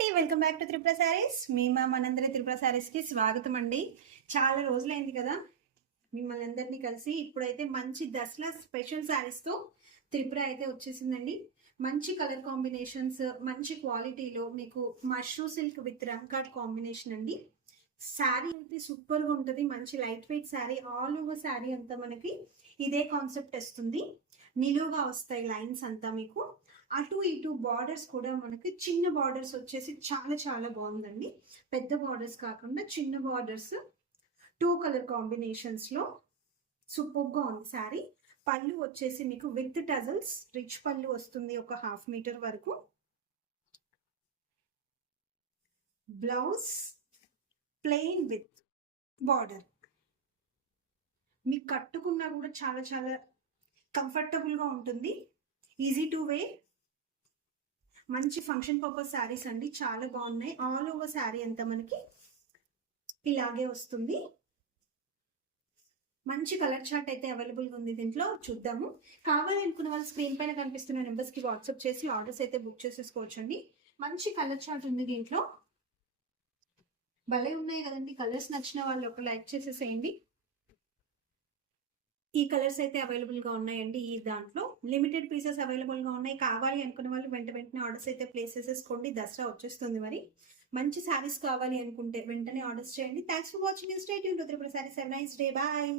అండి, welcome back to Tripura saris. మా మనందరి త్రిపుర శారీస్కి స్వాగతం అండి. చాలా రోజులైంది కదా మిమ్మల్ని అందరినీ కలిసి. ఇప్పుడైతే మంచి దసరా స్పెషల్ శారీస్తో త్రిపుర అయితే వచ్చేసిందండి. మంచి కలర్ కాంబినేషన్స్, మంచి క్వాలిటీలో మీకు మష్రూ సిల్క్ విత్ రంకాట్ కాంబినేషన్ అండి. శారీ అయితే సూపర్గా ఉంటుంది. మంచి light weight sari, all over sari అంతా మనకి ఇదే కాన్సెప్ట్ వస్తుంది. నిలువుగా వస్తాయి లైన్స్ అంతా. మీకు అటు ఇటు బార్డర్స్ కూడా మనకి చిన్న బార్డర్స్ వచ్చేసి చాలా చాలా బాగుందండి. పెద్ద బార్డర్స్ కాకుండా చిన్న బార్డర్స్, 2 కలర్ కాంబినేషన్స్లో సూపర్గా ఉంది శారీ. పళ్ళు వచ్చేసి మీకు విత్ టజల్స్, రిచ్ పళ్ళు వస్తుంది, ఒక 1/2 మీటర్ వరకు. Blouse plain with border. మీకు కట్టుకున్నా కూడా చాలా చాలా కంఫర్టబుల్గా ఉంటుంది. Easy to wear. మంచి ఫంక్షన్ పర్పస్ శారీస్ అండి, చాలా బాగున్నాయి. ఆల్ ఓవర్ శారీ అంతా మనకి ఇలాగే వస్తుంది. మంచి కలర్ చార్ట్ అయితే అవైలబుల్గా ఉంది. దీంట్లో చూద్దాము. కావాలి అనుకున్న వాళ్ళు స్క్రీన్ పైన కనిపిస్తున్న నెంబర్స్కి వాట్సాప్ చేసి ఆర్డర్స్ అయితే బుక్ చేసేసుకోవచ్చండి. మంచి కలర్ చార్ట్ ఉంది దీంట్లో. భలే ఉన్నాయి కదండి. కలర్స్ నచ్చిన వాళ్ళు ఒక లైక్ చేసేసేయండి. ఈ కలర్స్ అయితే అవైలబుల్గా ఉన్నాయండి. ఈ దాంట్లో లిమిటెడ్ పీసెస్ అవైలబుల్గా ఉన్నాయి. కావాలి అనుకున్న వాళ్ళు వెంటనే ఆర్డర్స్ అయితే ప్లేస్ చేసేసుకోండి. దసరా వచ్చేస్తుంది మరి. మంచి శారీస్ కావాలి అనుకుంటే వెంటనే ఆర్డర్స్ చేయండి. Thanks for watching. Stay tuned to Tripura Sarees. Have a nice day. Bye.